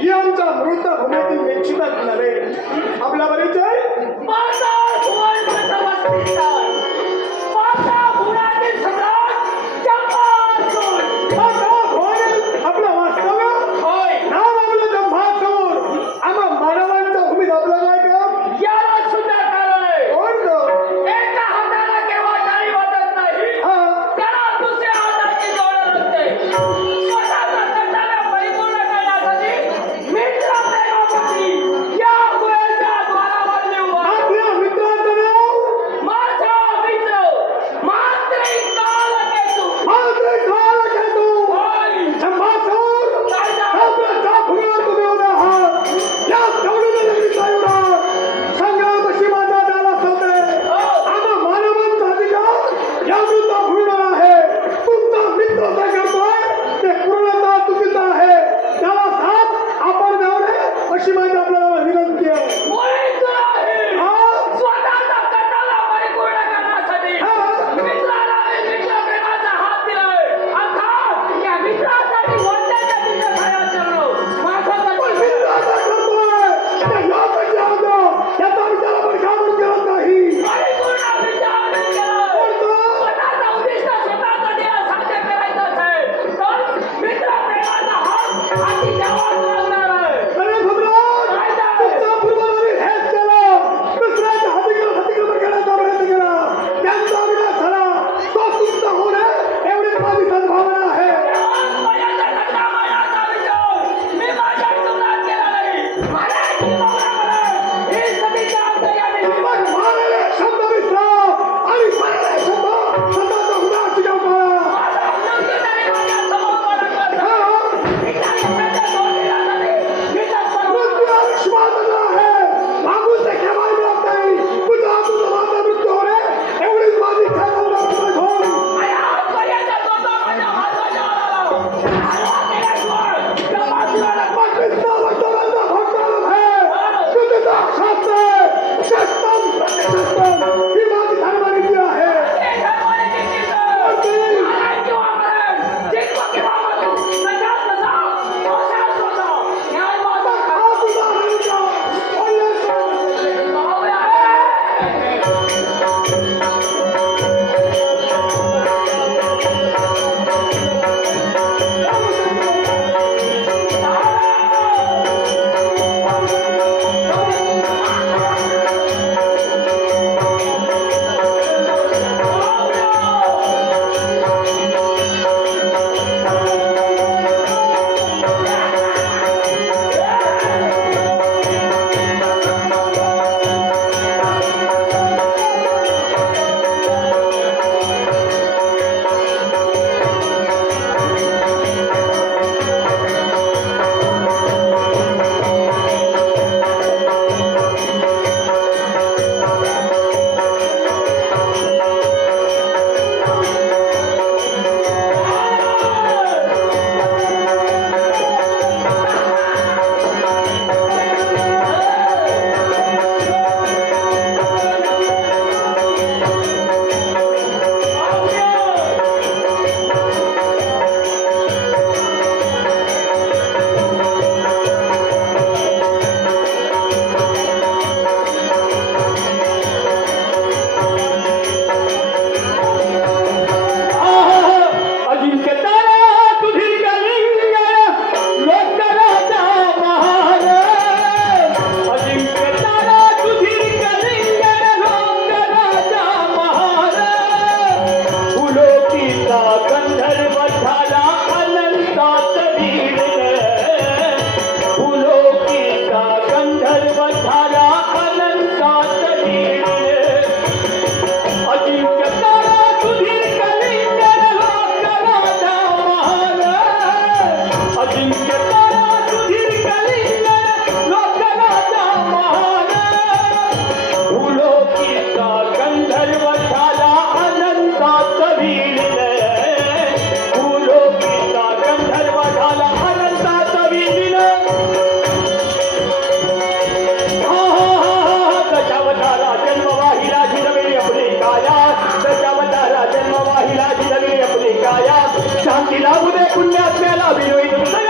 ही आमचा मृत होण्याची निश्चितच नव्हे आपला परिचय പുല്ലാത്മേല അഭിനയിക്കുന്ന